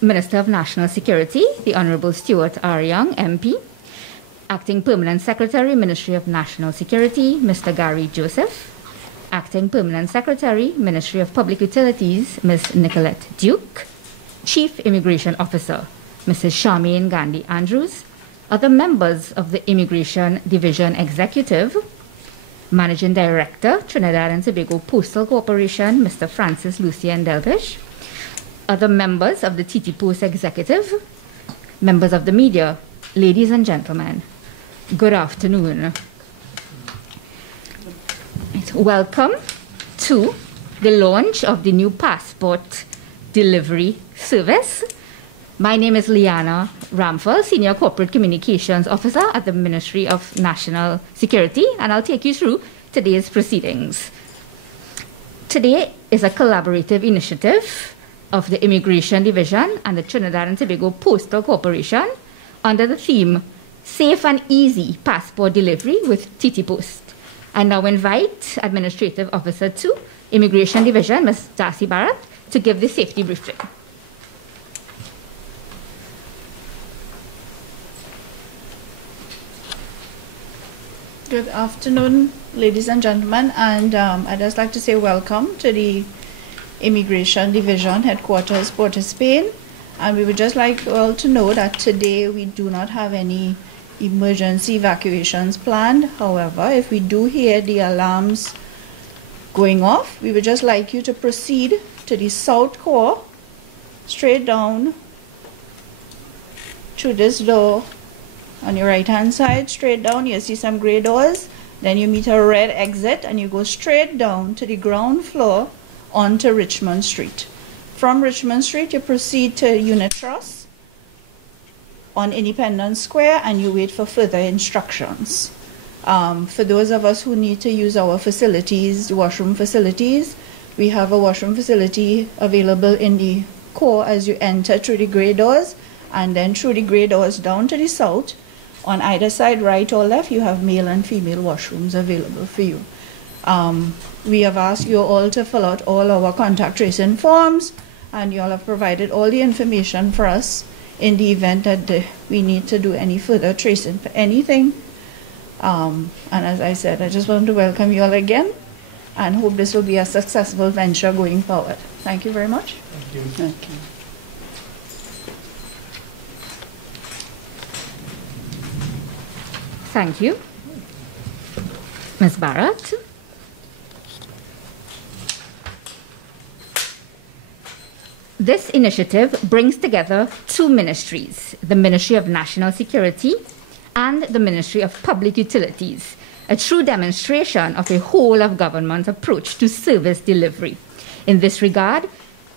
Minister of National Security, the Honourable Stuart R. Young, MP. Acting Permanent Secretary, Ministry of National Security, Mr. Gary Joseph. Acting Permanent Secretary, Ministry of Public Utilities, Ms. Nicolette Duke. Chief Immigration Officer, Mrs. Charmaine Gandhi Andrews. Other members of the Immigration Division Executive, Managing Director, Trinidad and Tobago Postal Corporation, Mr. Francis Lucien Delpech. Other members of the TT Post Executive, members of the media, ladies and gentlemen, good afternoon. Welcome to the launch of the new passport delivery service. My name is Liana Ramphal, Senior Corporate Communications Officer at the Ministry of National Security, and I'll take you through today's proceedings. Today is a collaborative initiative of the Immigration Division and the Trinidad and Tobago Postal Corporation under the theme, Safe and Easy Passport Delivery with TT Post. I now invite Administrative Officer 2, Immigration Division, Ms. Darcy Barrett, to give the safety briefing. Good afternoon, ladies and gentlemen, and I'd just like to say welcome to the Immigration Division Headquarters, Port of Spain. And we would just like you all to know that today we do not have any emergency evacuations planned. However, if we do hear the alarms going off, we would just like you to proceed to the South Core, straight down through this door. On your right hand side, straight down, you see some grey doors. Then you meet a red exit and you go straight down to the ground floor onto Richmond Street. From Richmond Street, you proceed to Unit Trust on Independence Square and you wait for further instructions. For those of us who need to use our facilities, washroom facilities, we have a washroom facility available in the core as you enter through the grey doors, and then through the grey doors down to the south. On either side, right or left, you have male and female washrooms available for you. We have asked you all to fill out all our contact tracing forms, and you all have provided all the information for us in the event that we need to do any further tracing for anything. And as I said, I just want to welcome you all again and hope this will be a successful venture going forward. Thank you very much. Thank you. Thank you. Thank you, Ms. Barrett. This initiative brings together two ministries, the Ministry of National Security and the Ministry of Public Utilities, a true demonstration of a whole-of-government approach to service delivery. In this regard,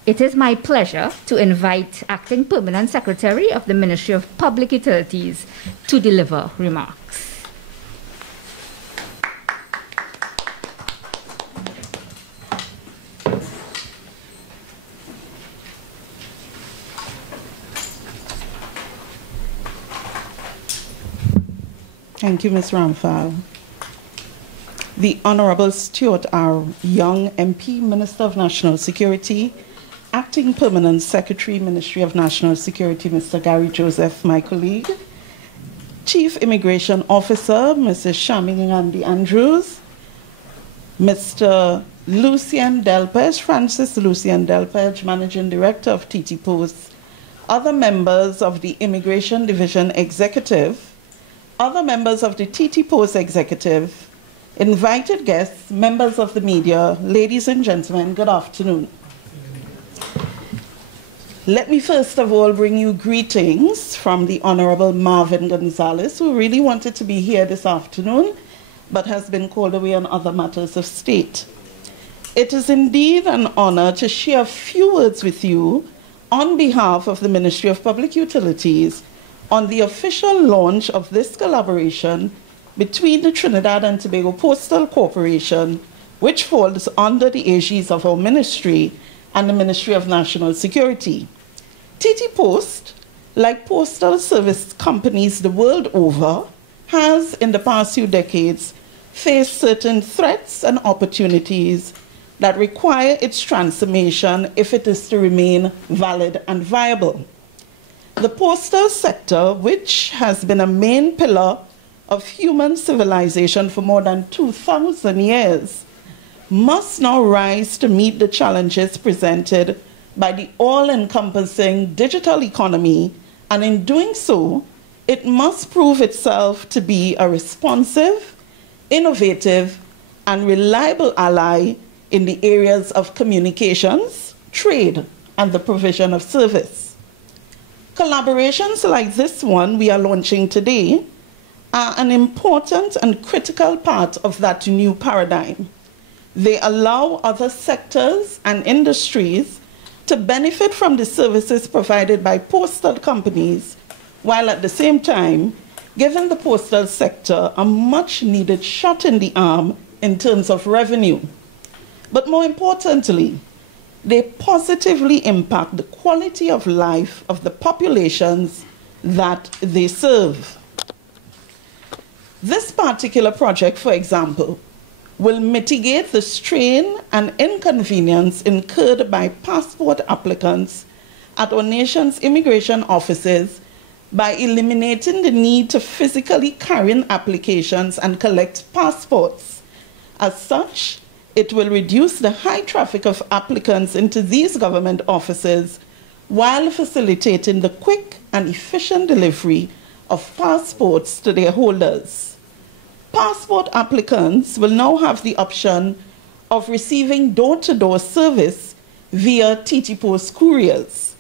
it is my pleasure to invite Acting Permanent Secretary of the Ministry of Public Utilities to deliver remarks. Thank you, Ms. Ramphal. The Honourable Stuart R. Young, MP, Minister of National Security, Acting Permanent Secretary, Ministry of National Security, Mr. Gary Joseph, my colleague, Chief Immigration Officer, Mrs. Charmaine Gandhi Andrews, Mr. Lucien Delpech, Francis Lucien Delpech, Managing Director of TT Post, other members of the Immigration Division Executive, other members of the TT Post Executive, invited guests, members of the media, ladies and gentlemen, good afternoon. Let me first of all bring you greetings from the Honourable Marvin Gonzalez, who really wanted to be here this afternoon, but has been called away on other matters of state. It is indeed an honor to share a few words with you on behalf of the Ministry of Public Utilities on the official launch of this collaboration between the Trinidad and Tobago Postal Corporation, which falls under the aegis of our ministry and the Ministry of National Security. TT Post, like postal service companies the world over, has in the past few decades faced certain threats and opportunities that require its transformation if it is to remain valid and viable. The postal sector, which has been a main pillar of human civilization for more than 2,000 years, must now rise to meet the challenges presented by the all-encompassing digital economy, and in doing so, it must prove itself to be a responsive, innovative, and reliable ally in the areas of communications, trade, and the provision of service. Collaborations like this one we are launching today are an important and critical part of that new paradigm. They allow other sectors and industries to benefit from the services provided by postal companies, while at the same time giving the postal sector a much-needed shot in the arm in terms of revenue. But more importantly, they positively impact the quality of life of the populations that they serve. This particular project, for example, will mitigate the strain and inconvenience incurred by passport applicants at our nation's immigration offices by eliminating the need to physically carry in applications and collect passports. As such, it will reduce the high traffic of applicants into these government offices while facilitating the quick and efficient delivery of passports to their holders. Passport applicants will now have the option of receiving door-to-door service via TT Post couriers.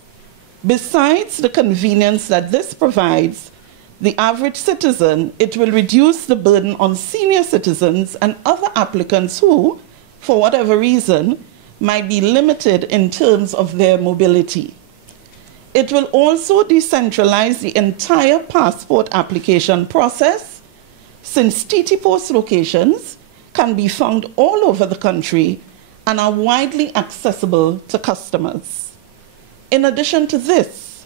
Besides the convenience that this provides the average citizen, it will reduce the burden on senior citizens and other applicants who, for whatever reason, might be limited in terms of their mobility. It will also decentralize the entire passport application process, since TT Post locations can be found all over the country and are widely accessible to customers. In addition to this,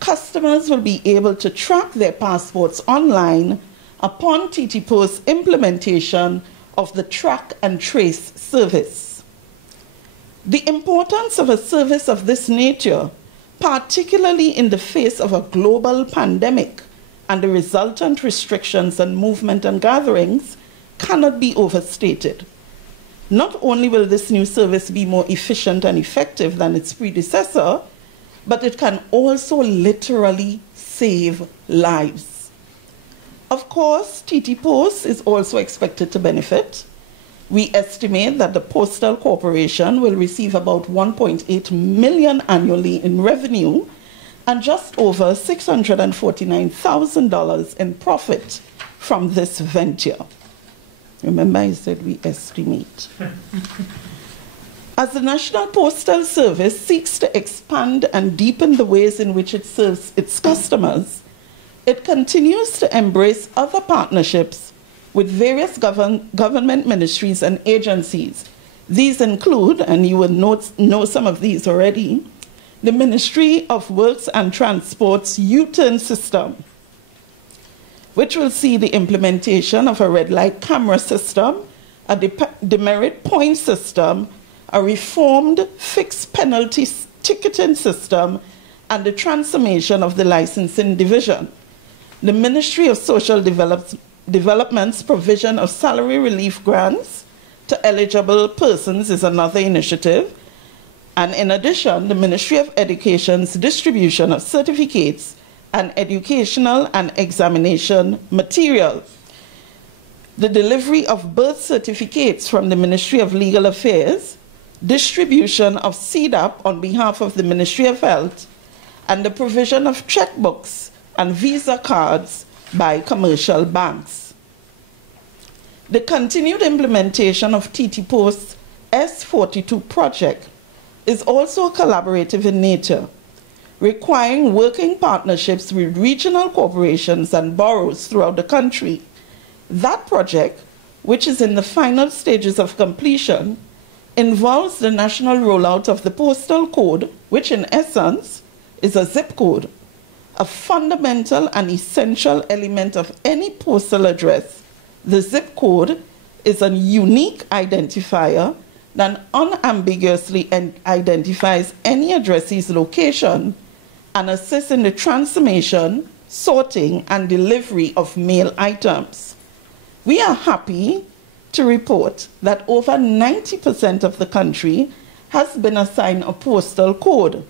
customers will be able to track their passports online upon TT Post's implementation of the track and trace service. The importance of a service of this nature, particularly in the face of a global pandemic and the resultant restrictions on movement and gatherings, cannot be overstated. Not only will this new service be more efficient and effective than its predecessor, but it can also literally save lives. Of course, TT Post is also expected to benefit. We estimate that the Postal Corporation will receive about $1.8 million annually in revenue and just over $649,000 in profit from this venture. Remember, I said we estimate. As the National Postal Service seeks to expand and deepen the ways in which it serves its customers, it continues to embrace other partnerships with various government ministries and agencies. These include, and you will know some of these already, the Ministry of Works and Transport's U-turn system, which will see the implementation of a red light camera system, a demerit point system, a reformed fixed penalty ticketing system, and the transformation of the licensing division. The Ministry of Social Development's provision of salary relief grants to eligible persons is another initiative. And in addition, the Ministry of Education's distribution of certificates and educational and examination material. The delivery of birth certificates from the Ministry of Legal Affairs, distribution of CDAP on behalf of the Ministry of Health, and the provision of checkbooks and Visa cards by commercial banks. The continued implementation of TT Post's S42 project is also collaborative in nature, requiring working partnerships with regional corporations and boroughs throughout the country. That project, which is in the final stages of completion, involves the national rollout of the postal code, which in essence is a zip code, a fundamental and essential element of any postal address. The zip code is a unique identifier that unambiguously identifies any addressee's location and assists in the transformation, sorting, and delivery of mail items. We are happy to report that over 90% of the country has been assigned a postal code,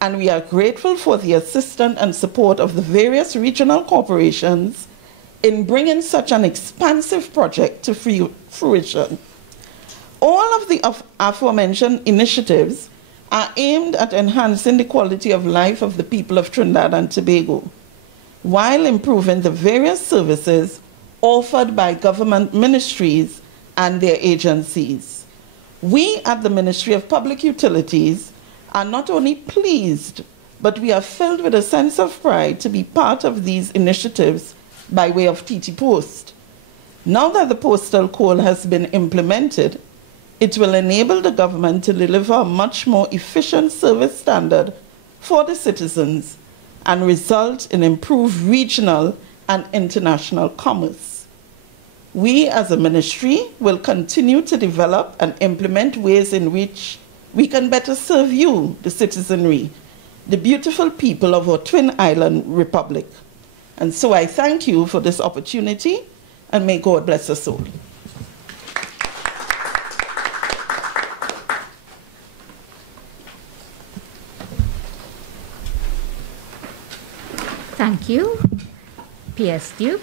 and we are grateful for the assistance and support of the various regional corporations in bringing such an expansive project to fruition. All of the aforementioned initiatives are aimed at enhancing the quality of life of the people of Trinidad and Tobago, while improving the various services offered by government ministries and their agencies. We at the Ministry of Public Utilities are not only pleased, but we are filled with a sense of pride to be part of these initiatives by way of TT Post. Now that the postal code has been implemented, it will enable the government to deliver a much more efficient service standard for the citizens and result in improved regional and international commerce. We as a ministry will continue to develop and implement ways in which we can better serve you, the citizenry, the beautiful people of our Twin Island Republic. And so I thank you for this opportunity, and may God bless us all. Thank you, PS Duke.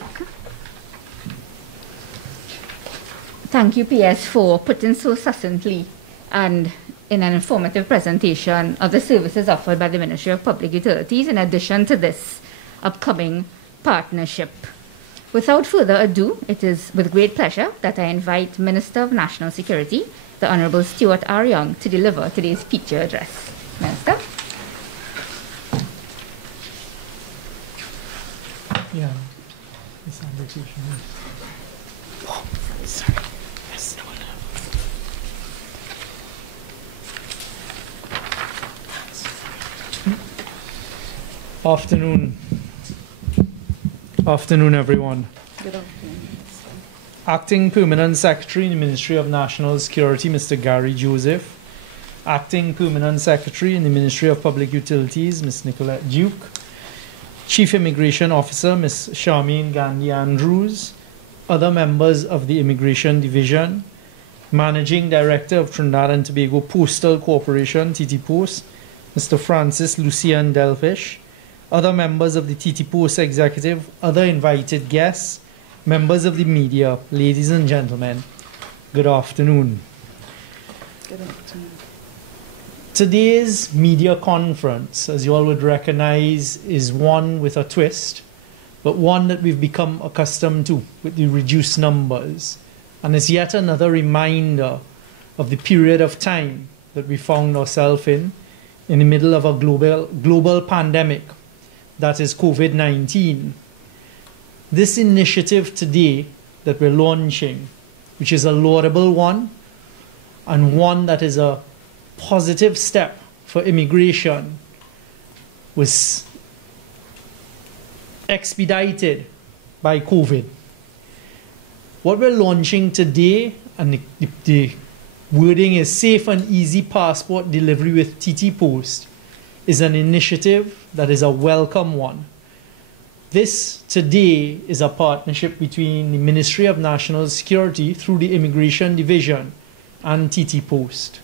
Thank you, PS, for putting so succinctly and in an informative presentation of the services offered by the Ministry of Public Utilities in addition to this upcoming partnership. Without further ado, it is with great pleasure that I invite Minister of National Security, the Honourable Stuart R. Young, to deliver today's feature address. Minister. Yeah, this invitation. Oh, sorry. Yes, no. Afternoon, everyone. Good afternoon. Acting Permanent Secretary in the Ministry of National Security, Mr. Gary Joseph. Acting Permanent Secretary in the Ministry of Public Utilities, Ms. Nicolette Duke. Chief Immigration Officer, Ms. Charmaine Gandhi Andrews. Other members of the Immigration Division. Managing Director of Trinidad and Tobago Postal Corporation, TT Post, Mr. Francis Lucian Delfish. Other members of the TT Post Executive, other invited guests, members of the media, ladies and gentlemen, good afternoon. Good afternoon. Today's media conference, as you all would recognize, is one with a twist, but one that we've become accustomed to with the reduced numbers. And it's yet another reminder of the period of time that we found ourselves in the middle of a global pandemic, that is COVID-19. This initiative today that we're launching, which is a laudable one, and one that is a positive step for immigration, was expedited by COVID. What we're launching today, and the wording is Safe and Easy Passport Delivery with TT Post, is an initiative that is a welcome one. This today is a partnership between the Ministry of National Security through the Immigration Division and TT Post.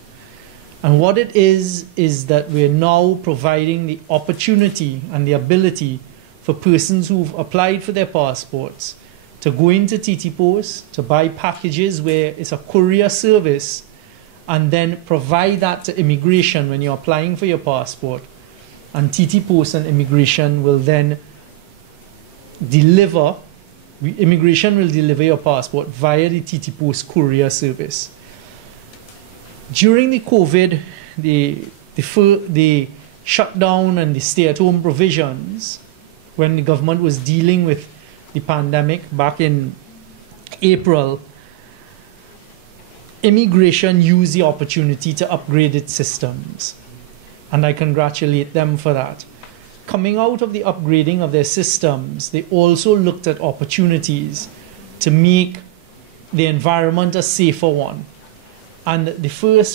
And what it is that we're now providing the opportunity and the ability for persons who've applied for their passports to go into TT Post, to buy packages where it's a courier service, and then provide that to immigration when you're applying for your passport. And TT Post and immigration will then deliver, immigration will deliver your passport via the TT Post courier service. During the COVID, the shutdown and the stay-at-home provisions, when the government was dealing with the pandemic back in April, immigration used the opportunity to upgrade its systems. And I congratulate them for that. Coming out of the upgrading of their systems, they also looked at opportunities to make the environment a safer one. And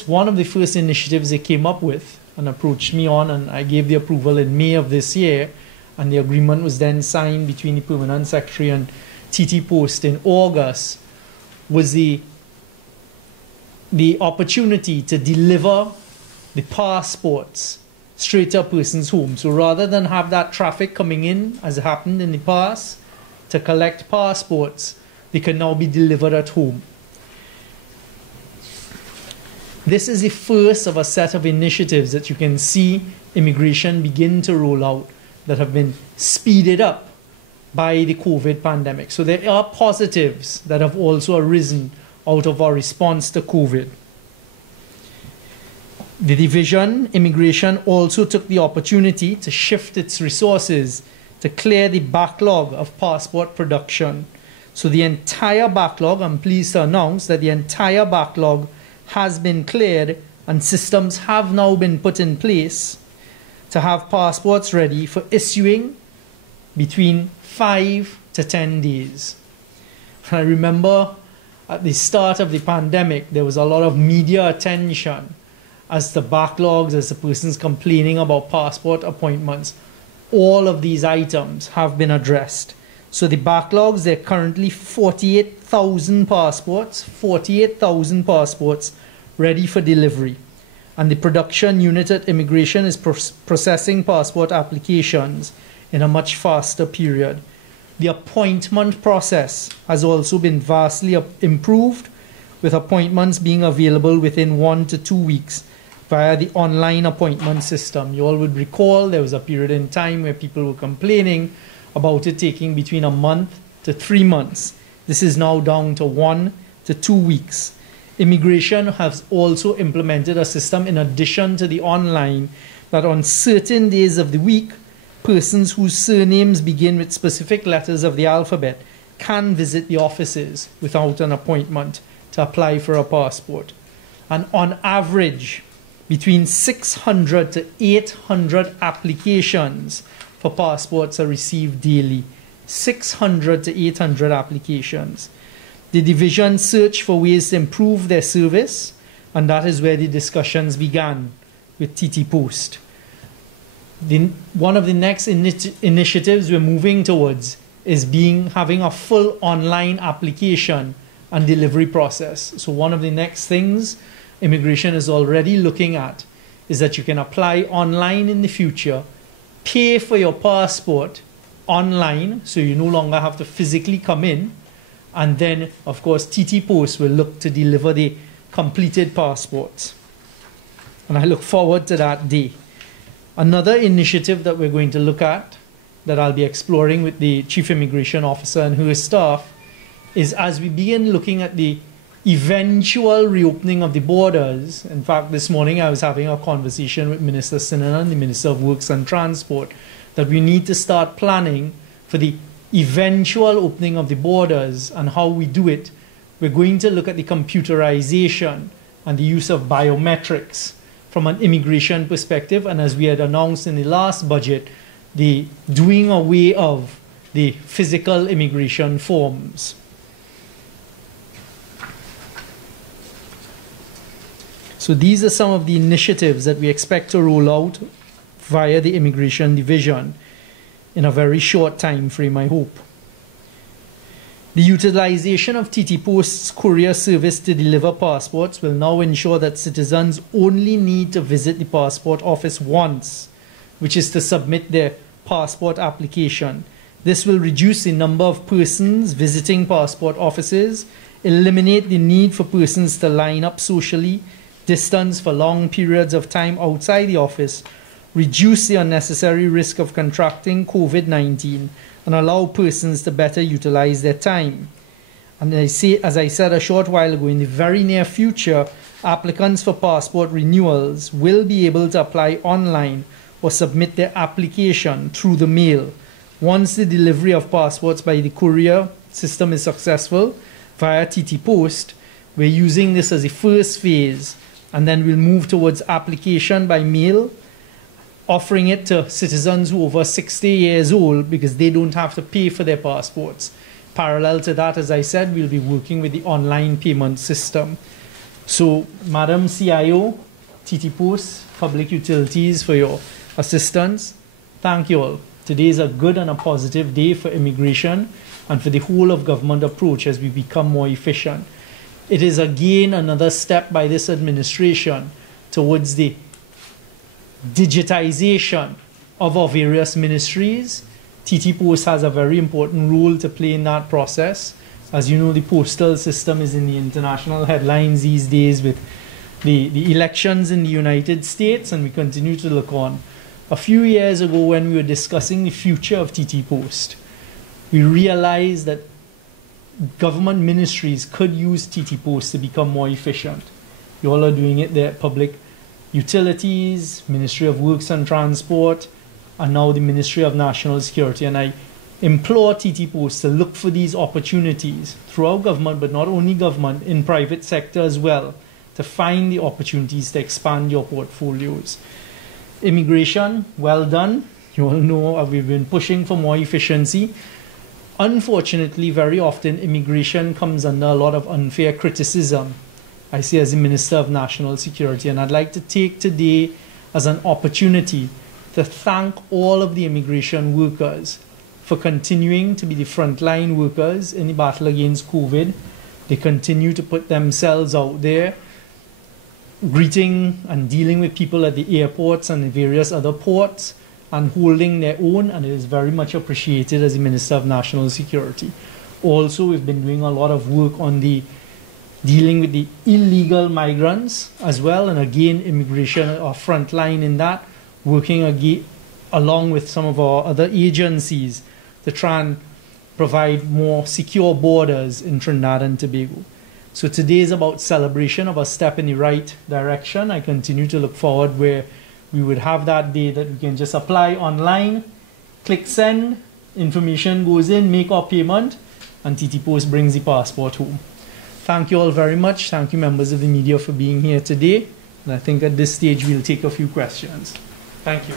one of the first initiatives they came up with and approached me on, and I gave the approval in May of this year, and the agreement was then signed between the Permanent Secretary and TT Post in August, was the opportunity to deliver the passports straight to a person's home. So rather than have that traffic coming in, as happened in the past, to collect passports, they can now be delivered at home. This is the first of a set of initiatives that you can see immigration begin to roll out that have been speeded up by the COVID pandemic. So there are positives that have also arisen out of our response to COVID. The Division Immigration also took the opportunity to shift its resources to clear the backlog of passport production. So the entire backlog, I'm pleased to announce that the entire backlog has been cleared and systems have now been put in place to have passports ready for issuing between 5 to 10 days. I remember at the start of the pandemic, there was a lot of media attention as to backlogs, as the persons complaining about passport appointments. All of these items have been addressed. So the backlogs, they're currently 48,000 passports, 48,000 passports ready for delivery. And the production unit at Immigration is processing passport applications in a much faster period. The appointment process has also been vastly improved, with appointments being available within 1 to 2 weeks via the online appointment system. You all would recall there was a period in time where people were complaining about it taking between a month to 3 months. This is now down to 1 to 2 weeks. Immigration has also implemented a system in addition to the online that on certain days of the week, persons whose surnames begin with specific letters of the alphabet can visit the offices without an appointment to apply for a passport. And on average, between 600 to 800 applications for passports are received daily. 600 to 800 applications. The division searched for ways to improve their service, and that is where the discussions began with TT Post. One of the next initiatives we're moving towards is having a full online application and delivery process. So one of the next things Immigration is already looking at is that you can apply online in the future, pay for your passport online, so you no longer have to physically come in, and then, of course, TT Post will look to deliver the completed passports. And I look forward to that day. Another initiative that we're going to look at, that I'll be exploring with the Chief Immigration Officer and her staff, is as we begin looking at the eventual reopening of the borders. In fact, this morning I was having a conversation with Minister Sinanan, the Minister of Works and Transport, that we need to start planning for the eventual opening of the borders and how we do it. We're going to look at the computerization and the use of biometrics from an immigration perspective, and as we had announced in the last budget, the doing away of the physical immigration forms. So these are some of the initiatives that we expect to roll out via the Immigration Division in a very short time frame, I hope. The utilization of TT Post's courier service to deliver passports will now ensure that citizens only need to visit the passport office once, which is to submit their passport application. This will reduce the number of persons visiting passport offices, eliminate the need for persons to line up socially, distance for long periods of time outside the office, reduce the unnecessary risk of contracting COVID-19, and allow persons to better utilize their time. And as I said a short while ago, in the very near future, applicants for passport renewals will be able to apply online or submit their application through the mail. Once the delivery of passports by the courier system is successful via TT Post, we're using this as the first phase, and then we'll move towards application by mail, offering it to citizens who are over 60 years old because they don't have to pay for their passports. Parallel to that, as I said, we'll be working with the online payment system. So, Madam CIO, TT Post, Public Utilities, for your assistance. Thank you all. Today is a good and a positive day for immigration and for the whole of government approach as we become more efficient. It is again another step by this administration towards the digitization of our various ministries. TT Post has a very important role to play in that process. As you know, the postal system is in the international headlines these days with the elections in the United States, and we continue to look on. A few years ago, when we were discussing the future of TT Post, we realized that government ministries could use TT Post to become more efficient. You all are doing it there, Public Utilities, Ministry of Works and Transport, and now the Ministry of National Security. And I implore TT Post to look for these opportunities throughout government, but not only government, in private sector as well, to find the opportunities to expand your portfolios. Immigration, well done. You all know we've been pushing for more efficiency. Unfortunately, very often immigration comes under a lot of unfair criticism. I say as the Minister of National Security, and I'd like to take today as an opportunity to thank all of the immigration workers for continuing to be the frontline workers in the battle against COVID. They continue to put themselves out there, greeting and dealing with people at the airports and the various other ports, and holding their own, and it is very much appreciated as the Minister of National Security. Also, we've been doing a lot of work on the dealing with the illegal migrants as well, and again, immigration are frontline in that, working along with some of our other agencies to try and provide more secure borders in Trinidad and Tobago. So today is about celebration of a step in the right direction. I continue to look forward where we would have that day that we can just apply online, click send, information goes in, make our payment, and TT Post brings the passport home. Thank you all very much. Thank you, members of the media, for being here today. And I think at this stage we'll take a few questions. Thank you.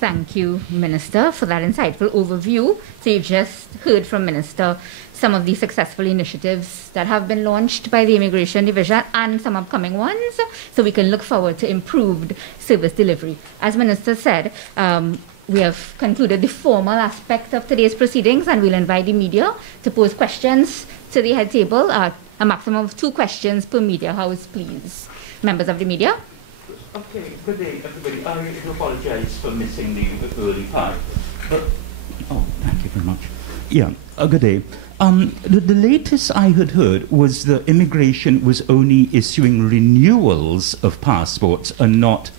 Thank you, Minister, for that insightful overview. So you've just heard from Minister some of the successful initiatives that have been launched by the Immigration Division and some upcoming ones, so we can look forward to improved service delivery. As Minister said, we have concluded the formal aspect of today's proceedings, and we'll invite the media to pose questions to the head table. A maximum of 2 questions per media house, please. Members of the media. Okay, good day, everybody. I do apologize for missing the early part. But, oh, thank you very much. Yeah, good day. The latest I had heard was that immigration was only issuing renewals of passports and not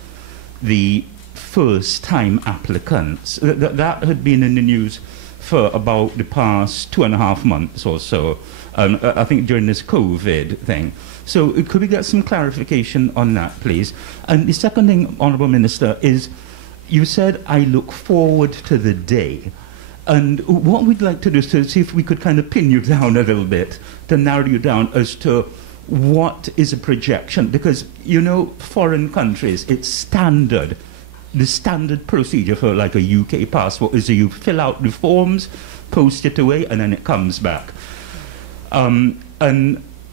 the first-time applicants. That had been in the news for about the past 2.5 months or so, I think during this COVID thing. So could we get some clarification on that, please? And the second thing, Honourable Minister, is you said, I look forward to the day. And what we'd like to do is to see if we could kind of pin you down a little bit, to narrow you down as to what is a projection. Because, you know, foreign countries, it's standard. The standard procedure for like a UK passport is that you fill out the forms, post it away, and then it comes back. And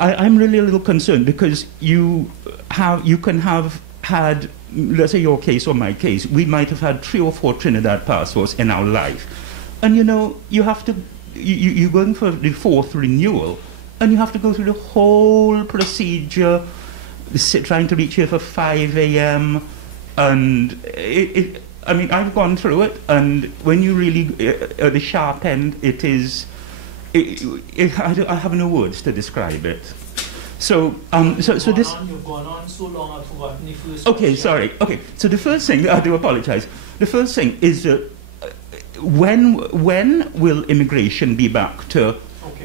I'm really a little concerned because you can have had, let's say your case or my case, we might have had 3 or 4 Trinidad passports in our life. And you know, you have to, you're going for the 4th renewal, and you have to go through the whole procedure, trying to reach here for 5 a.m. And I mean, I've gone through it, and when you really, at the sharp end, it is, I have no words to describe it. So, so this. You've gone on so long, I've forgotten the first. Okay, sorry. Okay, so the first thing, I do apologize. The first thing is that when will immigration be back to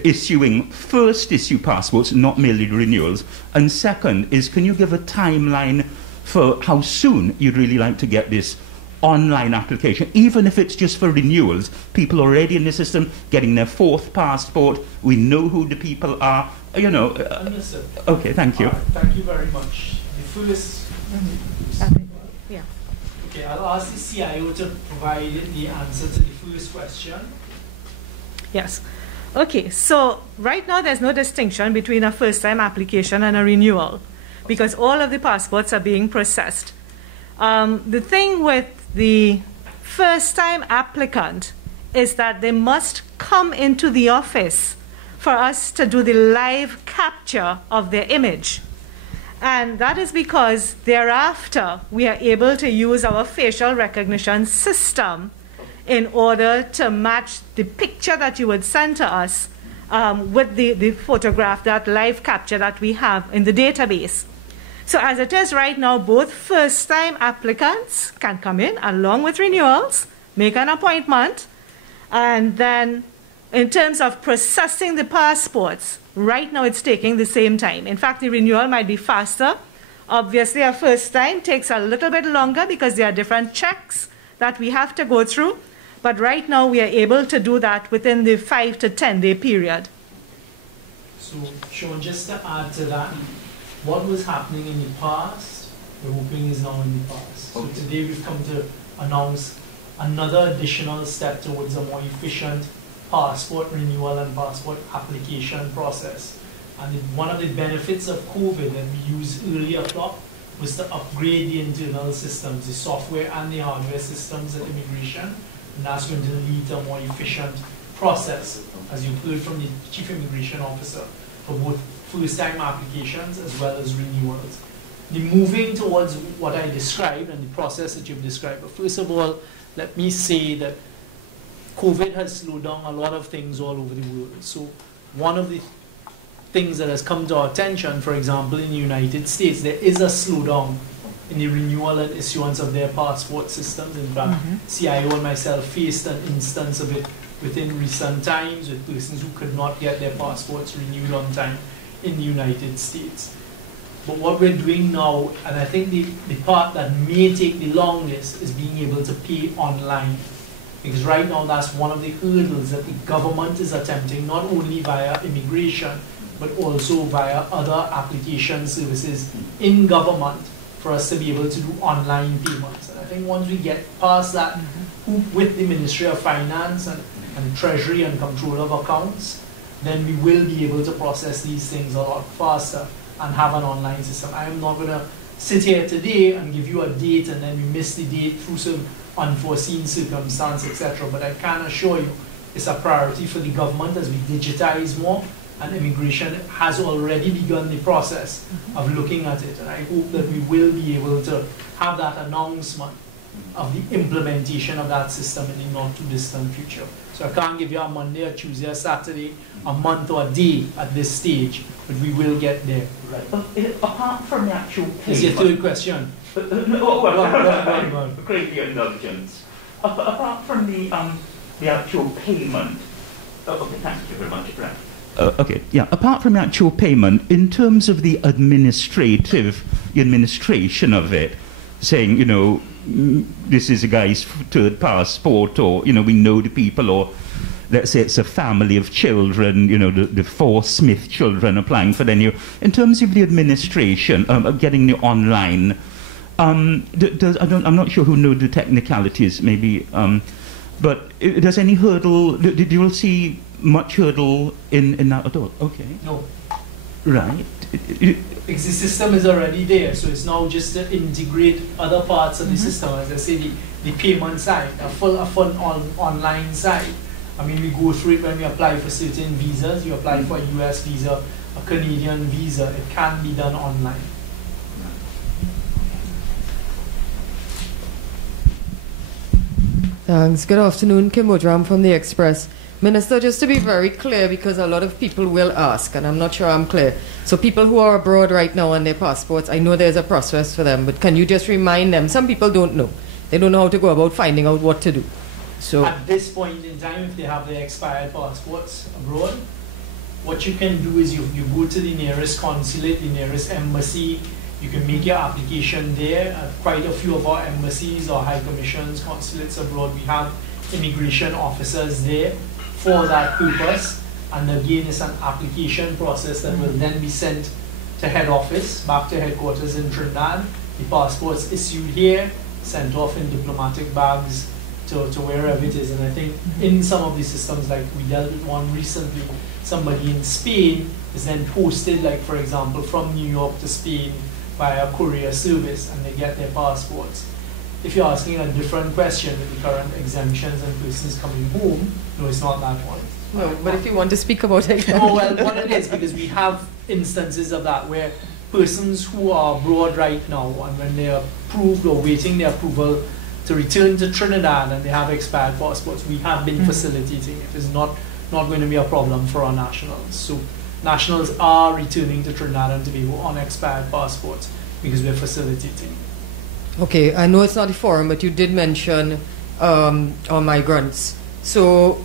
issuing first issue passports, not merely renewals? And second is, can you give a timeline for how soon you'd really like to get this online application, even if it's just for renewals? People already in the system getting their 4th passport. We know who the people are. You know. Okay, thank you. Thank you very much. The first. Yeah. Okay, I'll ask the CIO to provide the answer to the first question. Yes. Okay, so right now there's no distinction between a first-time application and a renewal because all of the passports are being processed. The thing with the first-time applicant is that they must come into the office for us to do the live capture of their image. And that is because thereafter we are able to use our facial recognition system in order to match the picture that you would send to us with the photograph, that live capture that we have in the database. So as it is right now, both first-time applicants can come in along with renewals, make an appointment, and then in terms of processing the passports, right now it's taking the same time. In fact, the renewal might be faster. Obviously, a first time takes a little bit longer because there are different checks that we have to go through. But right now, we are able to do that within the 5 to 10 day period. So, Sean, just to add to that, what was happening in the past, we're hoping is now in the past. Okay. So today we've come to announce another additional step towards a more efficient passport renewal and passport application process. And one of the benefits of COVID that we used earlier was to upgrade the internal systems, the software and the hardware systems at immigration. And that's going to lead to a more efficient process, as you heard from the Chief Immigration Officer, for both first-time applications as well as renewals. The moving towards what I described and the process that you've described. But first of all, let me say that COVID has slowed down a lot of things all over the world. So one of the things that has come to our attention, for example, in the United States, there is a slowdown in the renewal and issuance of their passport systems. In fact, CIO and myself faced an instance of it within recent times with persons who could not get their passports renewed on time in the United States. But what we're doing now, and I think the part that may take the longest, is being able to pay online. Because right now that's one of the hurdles that the government is attempting, not only via immigration, but also via other application services in government, for us to be able to do online payments. And I think once we get past that, with the Ministry of Finance and Treasury and Control of Accounts, then we will be able to process these things a lot faster and have an online system. I am not going to sit here today and give you a date and then we miss the date through some unforeseen circumstance, etc. But I can assure you it's a priority for the government as we digitize more, and immigration has already begun the process of looking at it. And I hope that we will be able to have that announcement of the implementation of that system in the not too distant future. So I can't give you a Monday, a Tuesday, a Saturday, a month or a day at this stage, but we will get there. Right. But apart from the actual payment... Is your third question? Greatly indulgence. Apart from the actual payment... okay, thank you very much. Right. Okay, yeah. Apart from the actual payment, in terms of the administration of it, saying, you know, this is a guy's third passport, or, you know, we know the people, or let's say it's a family of children, you know, the 4 Smith children applying for the new. In terms of the administration of getting the online, I'm not sure who know the technicalities, maybe, but does any hurdle, did you all see much hurdle in that at all? Okay. No. Right. Because the system is already there, so it's now just to integrate other parts of the system. As I say, the payment side, a full online side. I mean, we go through it when we apply for certain visas. You apply for a US visa, a Canadian visa. It can be done online. Thanks. Good afternoon. Kim Odram from The Express. Minister, just to be very clear, because a lot of people will ask, and I'm not sure I'm clear. So people who are abroad right now on their passports, I know there's a process for them, but can you just remind them? Some people don't know. They don't know how to go about finding out what to do. So at this point in time, if they have their expired passports abroad, what you can do is you go to the nearest consulate, the nearest embassy. You can make your application there. At quite a few of our embassies or high commissions, consulates abroad, we have immigration officers there for that purpose. And again, it's an application process that will then be sent to head office, back to headquarters in Trinidad. The passports issued here, sent off in diplomatic bags to to wherever it is. And I think in some of these systems, like we dealt with one recently, somebody in Spain is then posted, like for example, from New York to Spain via courier service, and they get their passports. If you're asking a different question with the current exemptions and persons coming home, no, it's not that one. No, but if you want to speak about it. Oh, well, what it is, because we have instances of that where persons who are abroad right now, and when they are approved or waiting their approval to return to Trinidad and they have expired passports, we have been facilitating it. It's not going to be a problem for our nationals. So nationals are returning to Trinidad and Tobago on expired passports because we're facilitating. Okay, I know it's not the forum, but you did mention our migrants. So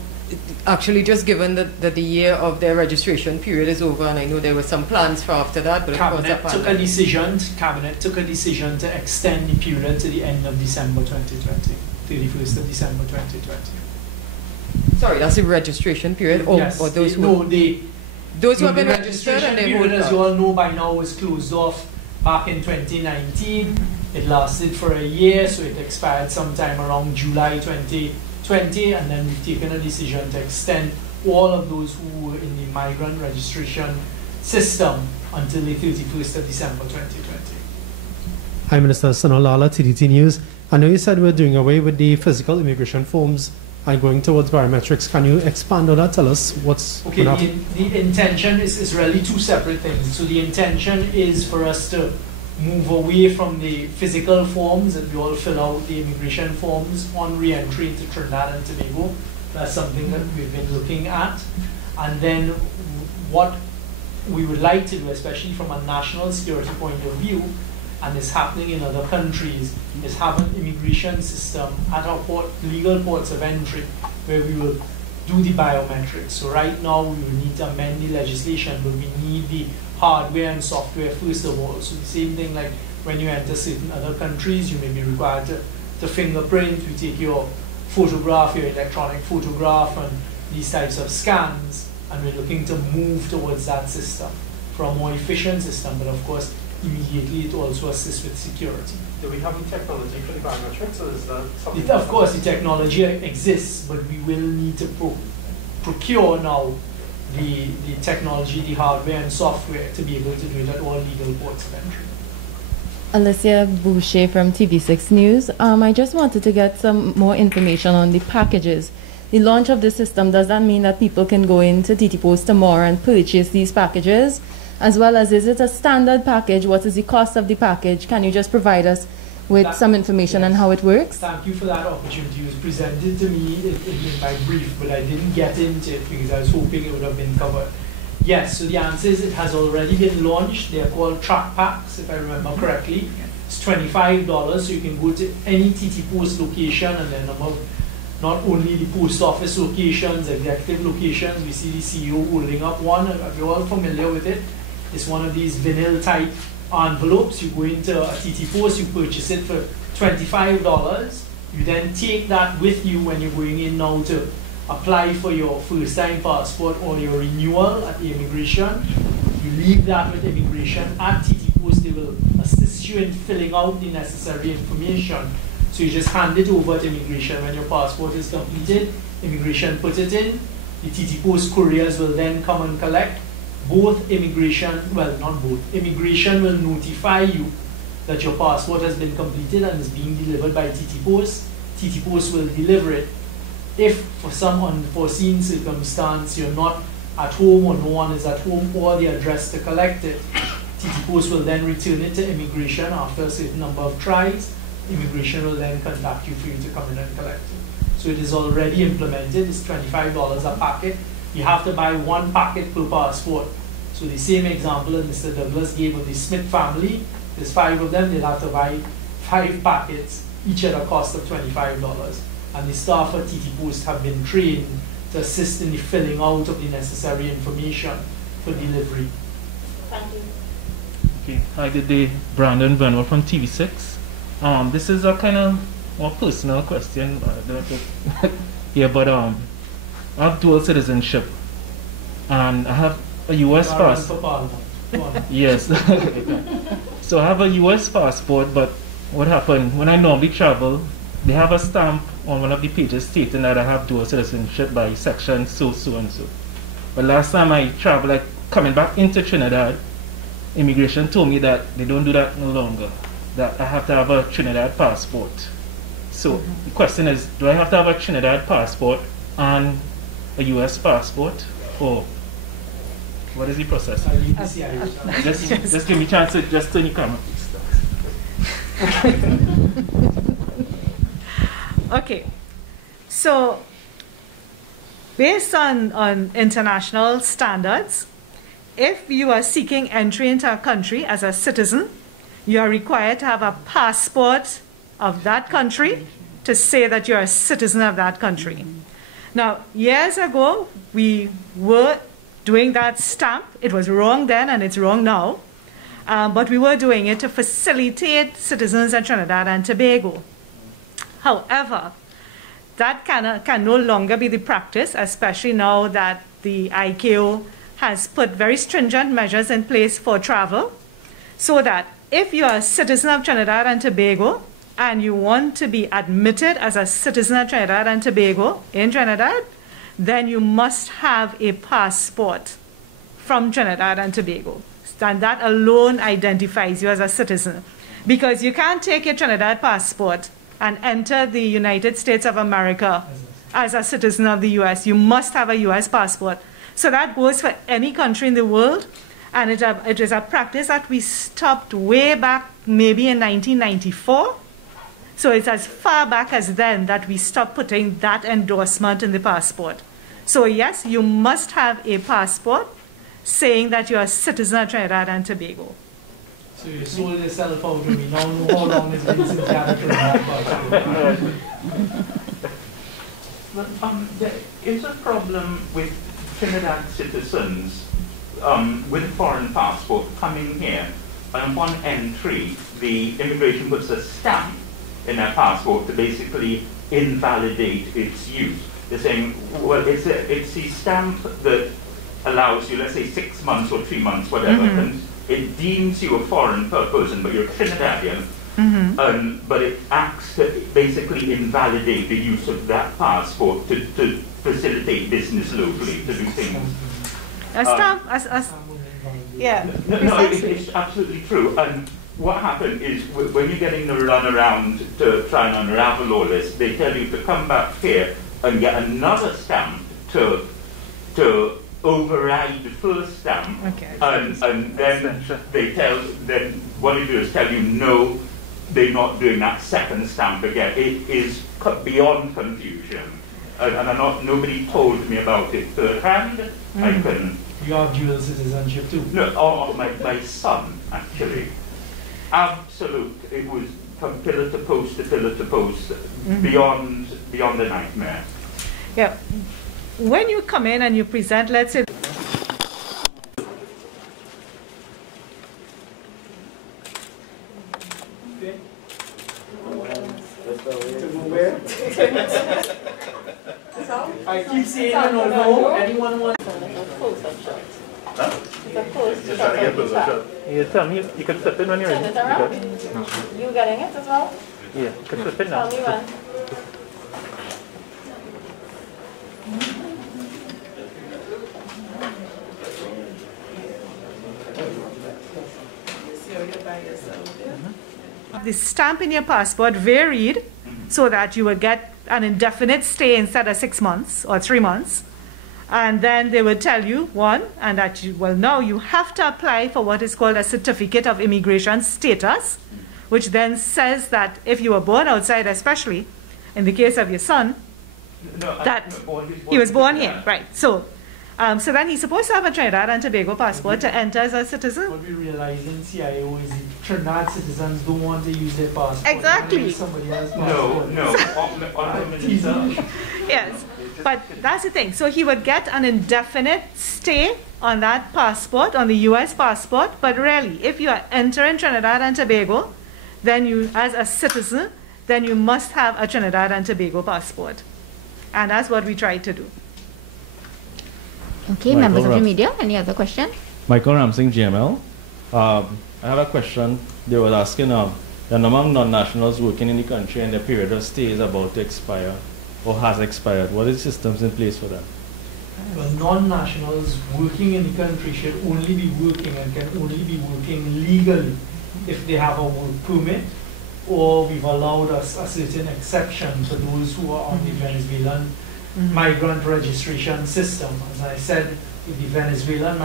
actually, just given that the year of their registration period is over, and I know there were some plans for after that, but Cabinet took a decision to extend the period to the end of December 2020, 31st of December 2020. Sorry, that's the registration period, Yes, or those who those who have been registered and they hold as up. you all know by now, was closed off back in 2019. It lasted for a year, so it expired sometime around July 2020, and then we've taken a decision to extend all of those who were in the migrant registration system until the 31st of December 2020. Hi, Minister Sanolala, TDT News. I know you said we're doing away with the physical immigration forms and going towards biometrics. Can you expand on that? Tell us what's okay. going to happen. The intention is really two separate things. So the intention is for us to move away from the physical forms that we all fill out, the immigration forms on re-entry into Trinidad and Tobago. That's something that we've been looking at. And then what we would like to do, especially from a national security point of view, and is happening in other countries, is have an immigration system at our legal ports of entry where we will do the biometrics. So right now we will need to amend the legislation, but we need the hardware and software first of all. So the same thing like when you enter certain other countries, you may be required to fingerprint, we take your photograph, your electronic photograph, and these types of scans, and we're looking to move towards that system for a more efficient system, but of course immediately it also assists with security. Do we have the technology for the biometrics, or is that something? Of course the technology exists, but we will need to procure now the technology, the hardware and software to be able to do it at all legal ports of entry. Alicia Boucher from TV6 News. I just wanted to get some more information on the packages. The launch of this system, does that mean that people can go into TT Post tomorrow and purchase these packages? As well as, is it a standard package? What is the cost of the package? Can you just provide us with some information on how it works? Thank you for that opportunity. It was presented to me in my brief, but I didn't get into it because I was hoping it would have been covered. Yes, so the answer is it has already been launched. They are called track packs, if I remember correctly. It's $25, so you can go to any TT Post location, and then not only the post office locations, executive locations. We see the CEO holding up one. Are you all familiar with it? It's one of these vinyl type envelopes. You go into a TT Post, you purchase it for $25. You then take that with you when you're going in now to apply for your first time passport or your renewal at the immigration. You leave that with immigration at TT Post. They will assist you in filling out the necessary information. So you just hand it over to immigration when your passport is completed. Immigration puts it in. The TT Post couriers will then come and collect. Both immigration, well, not both, immigration will notify you that your passport has been completed and is being delivered by TT Post. TT Post will deliver it. If for some unforeseen circumstance you're not at home or no one is at home or the address to collect it, TT Post will then return it to immigration after a certain number of tries. Immigration will then contact you for you to come in and collect it. So it is already implemented. It's $25 a packet. You have to buy one packet per passport. So the same example that Mr. Douglas gave of the Smith family, there's 5 of them, they'll have to buy 5 packets, each at a cost of $25. And the staff at TT Post have been trained to assist in the filling out of the necessary information for delivery. Thank you. Okay, hi, good day. Brandon Burnwell from TV6. This is a kind of more personal question. Yeah, but I have dual citizenship, and I have a U.S. passport. Yes. So I have a U.S. passport, but what happened when I normally travel they have a stamp on one of the pages stating that I have dual citizenship by section so and so. But last time I traveled, like coming back into Trinidad, immigration told me that they don't do that no longer, that I have to have a Trinidad passport. So the question is, do I have to have a Trinidad passport and a US passport, or what is the process? Just give me a chance to just turn the camera, please. Okay, so based on international standards, if you are seeking entry into a country as a citizen, you are required to have a passport of that country to say that you're a citizen of that country. Now, years ago, we were doing that stamp. It was wrong then and it's wrong now. But we were doing it to facilitate citizens in Trinidad and Tobago. However, that can no longer be the practice, especially now that the ICAO has put very stringent measures in place for travel, so that if you are a citizen of Trinidad and Tobago and you want to be admitted as a citizen of Trinidad and Tobago in Trinidad, then you must have a passport from Trinidad and Tobago. And that alone identifies you as a citizen. Because you can't take your Trinidad passport and enter the United States of America as a citizen of the US. You must have a US passport. So that goes for any country in the world. And it is a practice that we stopped way back maybe in 1994. So it's as far back as then that we stopped putting that endorsement in the passport. So yes, you must have a passport saying that you're a citizen of Trinidad and Tobago. So you sold yourself out to me. Now know how long it's been since you had a Trinidad passport. But there is a problem with Trinidad citizens with foreign passport coming here, and upon entry, the immigration puts a stamp in their passport to basically invalidate its use. They're saying, well, it's the stamp that allows you, let's say, 6 months or 3 months, whatever, and it deems you a foreign person, but you're Trinidadian, but it acts to basically invalidate the use of that passport to facilitate business locally, to do things. A stamp, yeah. No, it's absolutely true. And what happened is when you're getting the runaround to try and unravel all this, they tell you to come back here and get another stamp to override the first stamp. Okay. And then then what they do is tell you no, they're not doing that second stamp again. It is beyond confusion. And nobody told me about it third hand. I can. You have dual citizenship too? No, my son, actually. Absolute. It was from pillar to post to pillar to post, beyond the nightmare. Yeah. When you come in and you present, let's say, I keep saying no. Anyone want? You tell me, you can slip in when you're in. You getting it as well? Yeah, you can slip in now. Tell me when. the stamp in your passport varied so that you would get an indefinite stay instead of 6 months or 3 months. And then they would tell you, one, and that you, well, now you have to apply for what is called a certificate of immigration status, which then says that if you were born outside, especially in the case of your son, he was born here, right? So then he's supposed to have a Trinidad and Tobago passport to enter as a citizen. What we realize in CIO is that Trinidad citizens don't want to use their passport. Exactly. Somebody else's passport. No. Yes, but that's the thing. So he would get an indefinite stay on that passport, on the US passport, but really, if you are entering Trinidad and Tobago, then you, as a citizen, then you must have a Trinidad and Tobago passport. And that's what we try to do. Okay, members of the media, any other questions? Michael Ramsing, GML. I have a question. They were asking, the number of non-nationals working in the country and their period of stay is about to expire or has expired. What are the systems in place for them? Well, non-nationals working in the country should only be working and can only be working legally if they have a work permit, or we've allowed a certain exception for those who are on the Venezuelan migrant registration system. As I said, with the Venezuelan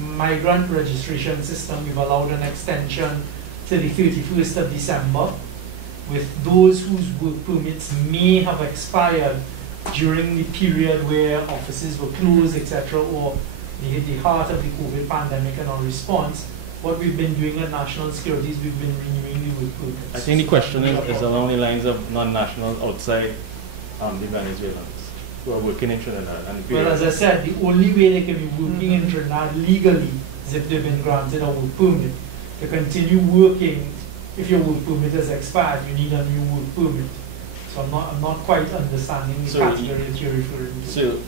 migrant registration system, we've allowed an extension to the 31st of December, with those whose work permits may have expired during the period where offices were closed, etc., or the heart of the COVID pandemic and our response. What we've been doing at National Security is we've been renewing the work permits. I think the question is along the lines of non-nationals outside the Venezuelans who are working in Trinidad. And well, as I said, the only way they can be working in Trinidad legally is if they've been granted a work permit. To continue working, if your work permit has expired, you need a new work permit. So I'm not quite understanding the category that you're referring to.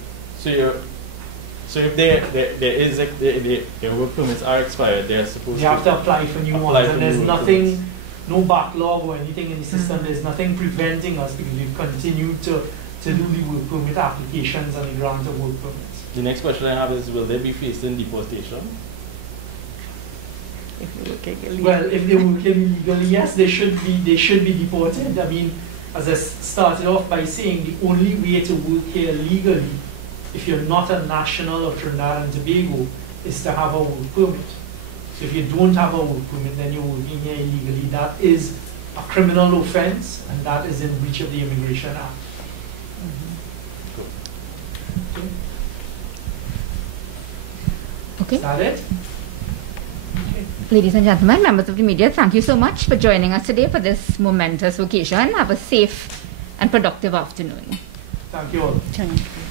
So if their work permits are expired, they're supposed you have to apply for new ones, and there's nothing, no backlog or anything in the system. There's nothing preventing us because we've continued to do the work permit applications and the grant of work permits. The next question I have is, will they be facing deportation? Well, if they're working illegally, yes, they should be deported. I mean, as I started off by saying, the only way to work here legally, if you're not a national of Trinidad and Tobago, is to have a work permit. So if you don't have a work permit, then you're working here illegally. That is a criminal offense, and that is in breach of the Immigration Act. Okay. Is that it? Ladies and gentlemen, members of the media, thank you so much for joining us today for this momentous occasion. Have a safe and productive afternoon. Thank you all. Thank you.